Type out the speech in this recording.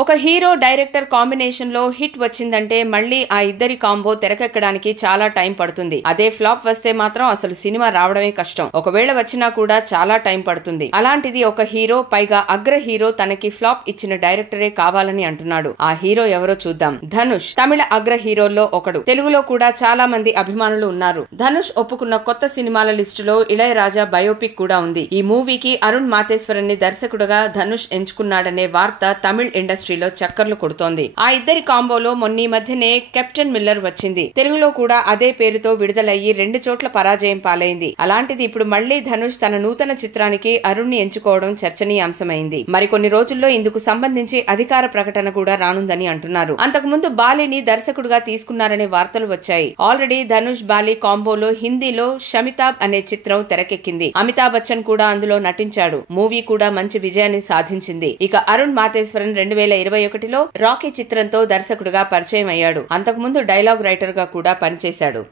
ఒక hero director combination లో hit వచ్చిందంటే మళ్ళీ ఆ ఇద్దరి కాంబో తెరకెక్కడానికి చాలా టైం పడుతుంది. అదే ఫ్లాప్ వస్తే మాత్రం అసలు సినిమా రావడమే కష్టం. ఒకవేళ వచ్చినా కూడా చాలా టైం పడుతుంది. అలాంటిది ఒక హీరో, పైగా అగ్ర హీరో తనకి ఫ్లాప్ ఇచ్చిన డైరెక్టరే కావాలని అంటున్నాడు. ఆ హీరో ఎవరో చూద్దాం. ధనుష్ తమిళ అగ్ర హీరోల్లో ఒకడు. తెలుగులో కూడా చాలా మంది అభిమానులు ఉన్నారు. ధనుష్ ఒప్పుకున్న కొత్త సినిమాల లిస్టులో ఇళయరాజా బయోపిక్ కూడా ఉంది. ఈ మూవీకి అరుణ్ మాతేశ్వరన్ ని దర్శకుడుగా ధనుష్ ఎంచుకున్నాడనే వార్త తమిళ్ ఇండస్ట్రీలో చక్కర్లు కొడుతోంది. ఆ ఇద్దరి కాంబోలో మొన్నీ మధ్యనే కెప్టెన్ మిల్లర్ వచ్చింది. తెలుగులో కూడా అదే పేరుతో విడుదలయ్యి 2 చోట్ల పరాజయం పాలైంది. అలాంటిది ఇప్పుడు మళ్లీ ధనుష్ తన నూతన చిత్రానికి అరుణ్ ని ఎంచుకోవడం చర్చనీయాంశమైంది. మరికొన్ని రోజుల్లో ఇందుకు సంబంధించి అధికార ప్రకటన కూడా రానుందని అంటున్నారు. అంతకుముందు బాలీని దర్శకుడుగా తీసుకున్నారనే వార్తలు వచ్చాయి. ఆల్రెడీ ధనుష్ బాలీ కాంబోలో హిందీలో షమితాబ్ అనే చిత్రం తెరకెక్కింది. అమితాబ్ బచ్చన్ కూడా అందులో నటించాడు. మూవీ కూడా మంచి విజయాన్ని సాధించింది. ఇక అరుణ్ మాతేశ్వరన్ 2021లో రాకీ చిత్రంతో దర్శకుడిగా పరిచయం అయ్యాడు. అంతకుముందు డైలాగ్ రైటర్ గా కూడా పనిచేశాడు.